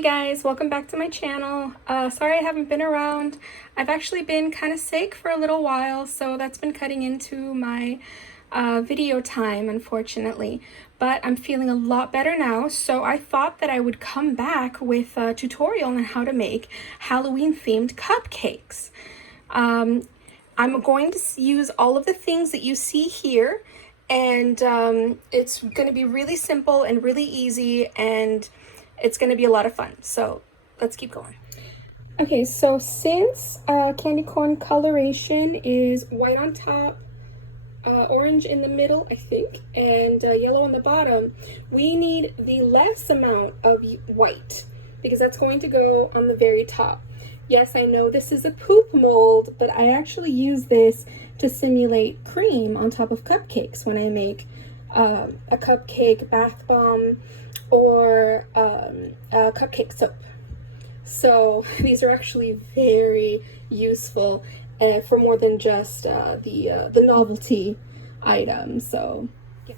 Hey guys, welcome back to my channel. Sorry I haven't been around. I've actually been kind of sick for a little while, so that's been cutting into my video time, unfortunately. But I'm feeling a lot better now, so I thought that I would come back with a tutorial on how to make Halloween-themed cupcakes. I'm going to use all of the things that you see here, and it's going to be really simple and really easy, and it's going to be a lot of fun. So let's keep going. Okay, so since candy corn coloration is white on top, orange in the middle, I think, and yellow on the bottom, we need the less amount of white because that's going to go on the very top. Yes, I know this is a poop mold, but I actually use this to simulate cream on top of cupcakes when I make a cupcake bath bomb or a cupcake soap. So these are actually very useful for more than just the novelty items. So yeah.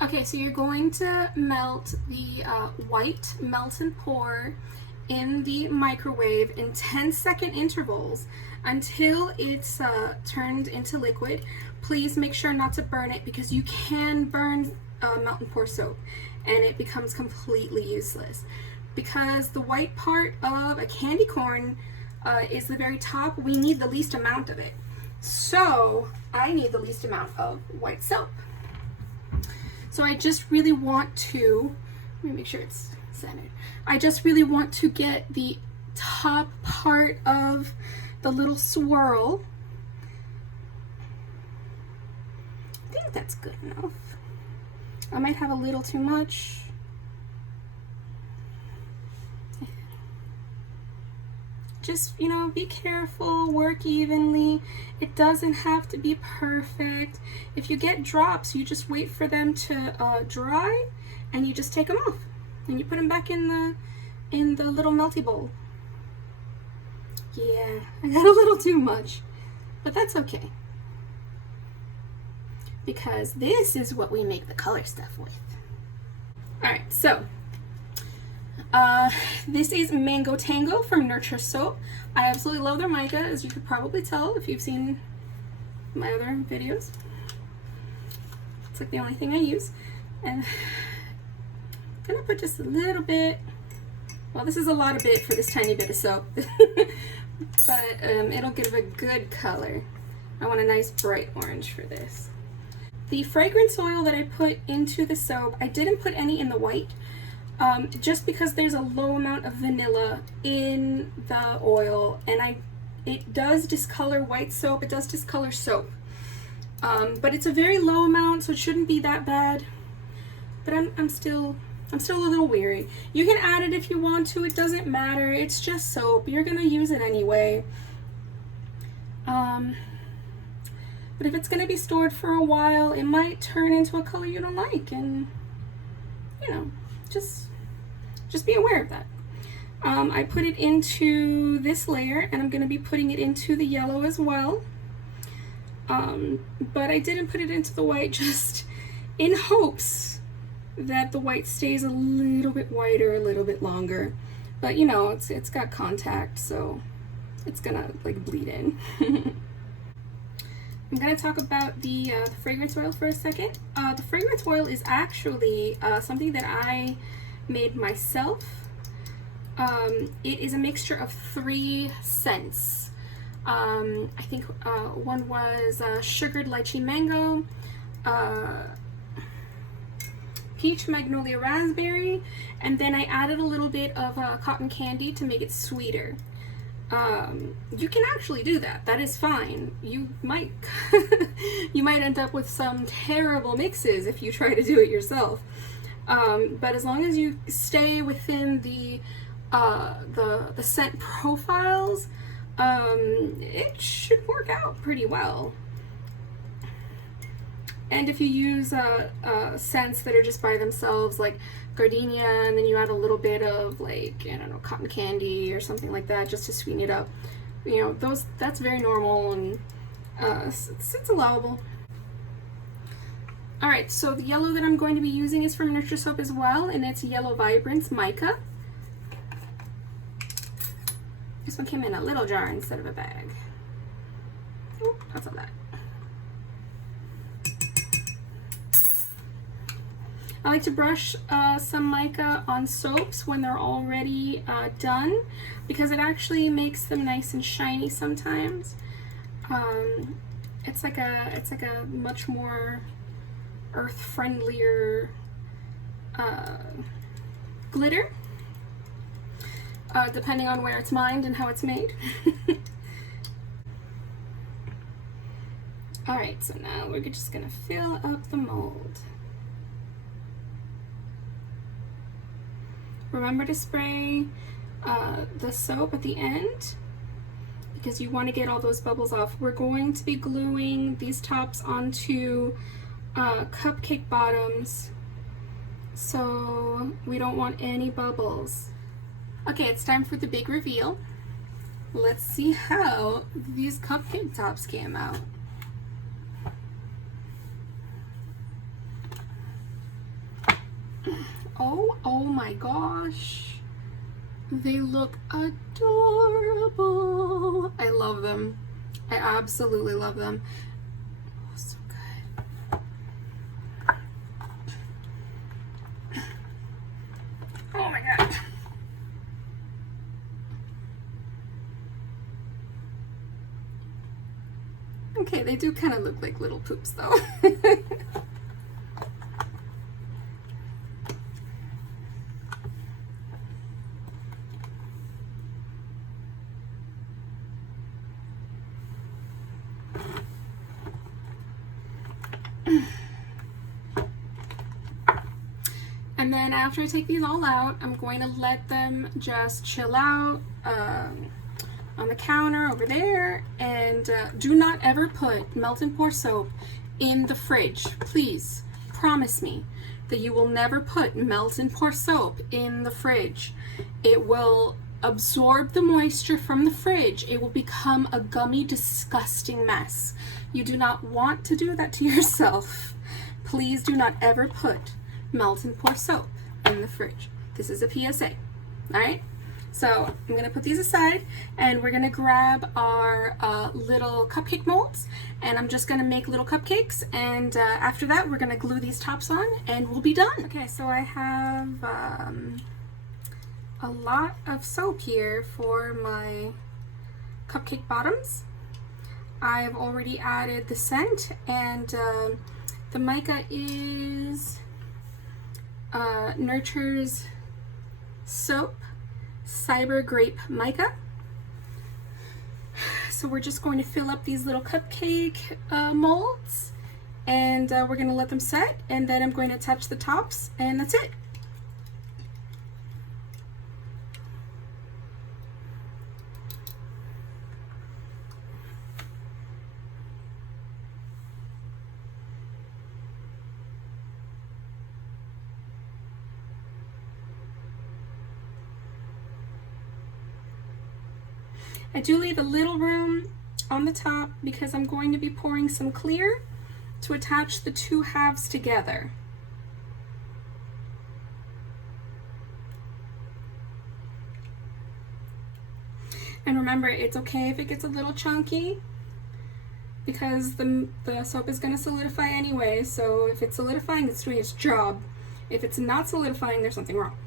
Okay, so you're going to melt the white melt and pour in the microwave in 10-second intervals until it's turned into liquid. Please make sure not to burn it because you can burn melt and pour soap and it becomes completely useless. Because the white part of a candy corn is the very top, we need the least amount of it. So I need the least amount of white soap. So I just really want to, let me make sure it's centered. I just really want to get the top part of the little swirl. I think that's good enough. I might have a little too much. Just, you know, be careful, work evenly. It doesn't have to be perfect. If you get drops, you just wait for them to dry and you just take them off and you put them back in the little melty bowl. Yeah, I got a little too much, but that's okay. Because this is what we make the color stuff with. Alright, so this is Mango Tango from Nurture Soap. I absolutely love their mica, as you could probably tell if you've seen my other videos. It's like the only thing I use. And I'm gonna put just a little bit. Well, this is a lot of bit for this tiny bit of soap. But it'll give a good color. I want a nice bright orange for this. The fragrance oil that I put into the soap, I didn't put any in the white, just because there's a low amount of vanilla in the oil, and it does discolor white soap, it does discolor soap. But it's a very low amount, so it shouldn't be that bad. But I'm still a little weary. You can add it if you want to, it doesn't matter, it's just soap, you're gonna use it anyway. But if it's going to be stored for a while, it might turn into a color you don't like, and you know, just be aware of that. I put it into this layer, and I'm going to be putting it into the yellow as well. But I didn't put it into the white just in hopes that the white stays a little bit whiter, a little bit longer. But you know, it's got contact, so it's gonna like bleed in. I'm going to talk about the fragrance oil for a second. The fragrance oil is actually something that I made myself. It is a mixture of 3 scents. I think one was sugared lychee mango, peach magnolia raspberry, and then I added a little bit of cotton candy to make it sweeter. You can actually do that. That is fine. You might you might end up with some terrible mixes if you try to do it yourself. But as long as you stay within the scent profiles, it should work out pretty well. And if you use scents that are just by themselves, like gardenia, and then you add a little bit of, like, I don't know, cotton candy or something like that just to sweeten it up, you know, that's very normal, and it's allowable. All right, so the yellow that I'm going to be using is from Nurture Soap as well, and it's Yellow Vibrance Mica. This one came in a little jar instead of a bag. Ooh, that's a lot. I like to brush some mica on soaps when they're already done, because it actually makes them nice and shiny sometimes. It's like a much more earth friendlier glitter, depending on where it's mined and how it's made. All right, so now we're just gonna fill up the mold. Remember to spray the soap at the end, because you want to get all those bubbles off. We're going to be gluing these tops onto cupcake bottoms, so we don't want any bubbles. Okay, it's time for the big reveal. Let's see how these cupcake tops came out. Oh my gosh. They look adorable. I love them. I absolutely love them. Oh, so good. Oh my god. Okay, they do kind of look like little poops though. And then after I take these all out, I'm going to let them just chill out on the counter over there. And do not ever put melt and pour soap in the fridge. Please promise me that you will never put melt and pour soap in the fridge. It will absorb the moisture from the fridge. It will become a gummy, disgusting mess. You do not want to do that to yourself. Please do not ever put melt and pour soap in the fridge. This is a PSA. All right, so I'm gonna put these aside, and we're gonna grab our little cupcake molds, and I'm just gonna make little cupcakes, and after that we're gonna glue these tops on and we'll be done. Okay, so I have a lot of soap here for my cupcake bottoms. I've already added the scent, and the mica is Nurture's Soap Cyber Grape Mica. So we're just going to fill up these little cupcake molds, and we're going to let them set, and then I'm going to attach the tops, and that's it. I do leave a little room on the top because I'm going to be pouring some clear to attach the two halves together. And remember, it's okay if it gets a little chunky, because the soap is going to solidify anyway. So if it's solidifying, it's doing its job. If it's not solidifying, there's something wrong.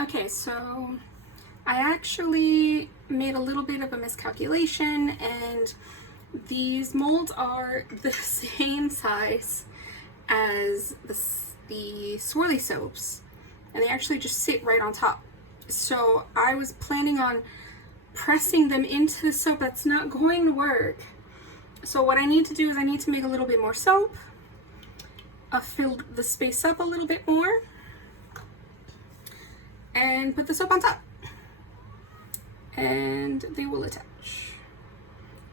Okay, so I actually made a little bit of a miscalculation, and these molds are the same size as the swirly soaps, and they actually just sit right on top. So I was planning on pressing them into the soap. That's not going to work. So what I need to do is I need to make a little bit more soap, fill the space up a little bit more, and put the soap on top, and they will attach.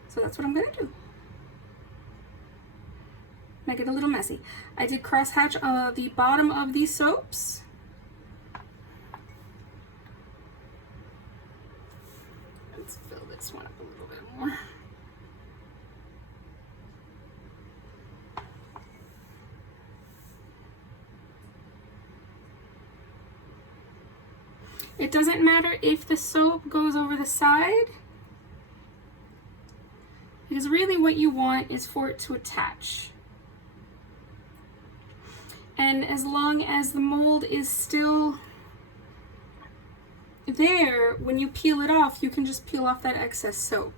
So that's what I'm gonna do. might get a little messy. I did crosshatch the bottom of these soaps. Let's fill this one up a little bit more. It doesn't matter if the soap goes over the side, because really what you want is for it to attach. And as long as the mold is still there, when you peel it off, you can just peel off that excess soap.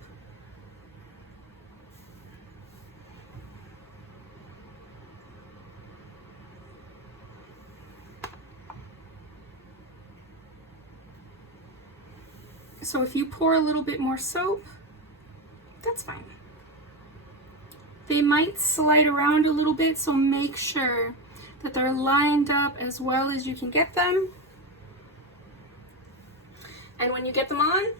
So if you pour a little bit more soap, that's fine. They might slide around a little bit, so make sure that they're lined up as well as you can get them. And when you get them on,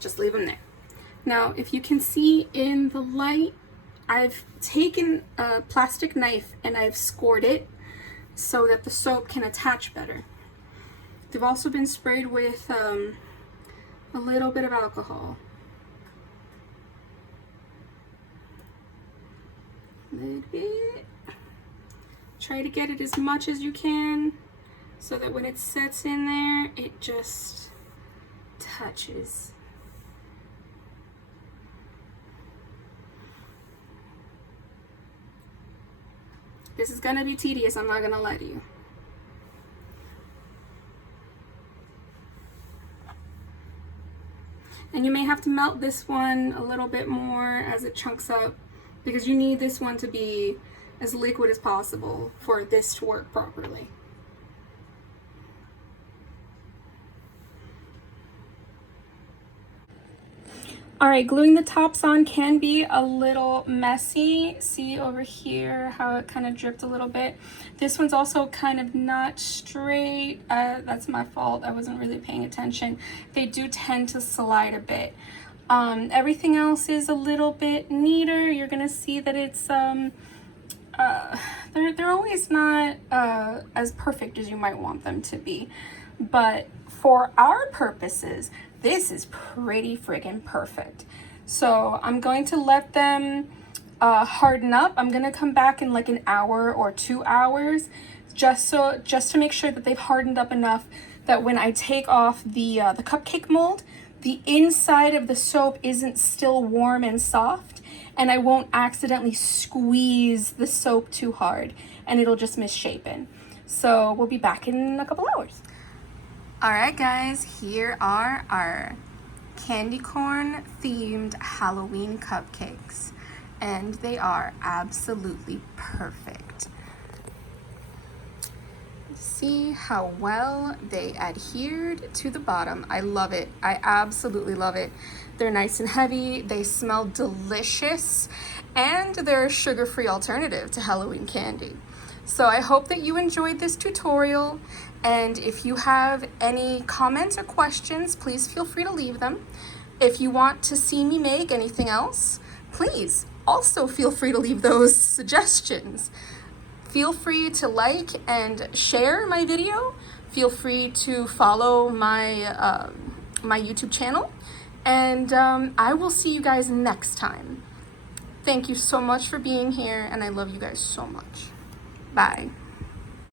just leave them there. Now, if you can see in the light, I've taken a plastic knife and I've scored it so that the soap can attach better. They've also been sprayed with a little bit of alcohol. A little bit. Try to get it as much as you can so that when it sets in there, it just touches. This is gonna be tedious, I'm not gonna lie to you. And you may have to melt this one a little bit more as it chunks up, because you need this one to be as liquid as possible for this to work properly. All right, gluing the tops on can be a little messy. See over here how it kind of dripped a little bit. This one's also kind of not straight. That's my fault. I wasn't really paying attention. They do tend to slide a bit. Everything else is a little bit neater. You're gonna see that it's they're always not as perfect as you might want them to be, but for our purposes, this is pretty friggin' perfect. So I'm going to let them harden up. I'm gonna come back in like an hour or 2 hours, just to make sure that they've hardened up enough that when I take off the cupcake mold, the inside of the soap isn't still warm and soft, and I won't accidentally squeeze the soap too hard and it'll just misshapen. So we'll be back in a couple hours. All right, guys, here are our candy corn themed Halloween cupcakes, and they are absolutely perfect. See how well they adhered to the bottom. I love it. I absolutely love it. They're nice and heavy, they smell delicious, and they're a sugar-free alternative to Halloween candy. So I hope that you enjoyed this tutorial, and if you have any comments or questions, please feel free to leave them. If you want to see me make anything else, please also feel free to leave those suggestions. Feel free to like and share my video. Feel free to follow my my YouTube channel, and I will see you guys next time. Thank you so much for being here, and I love you guys so much. Bye.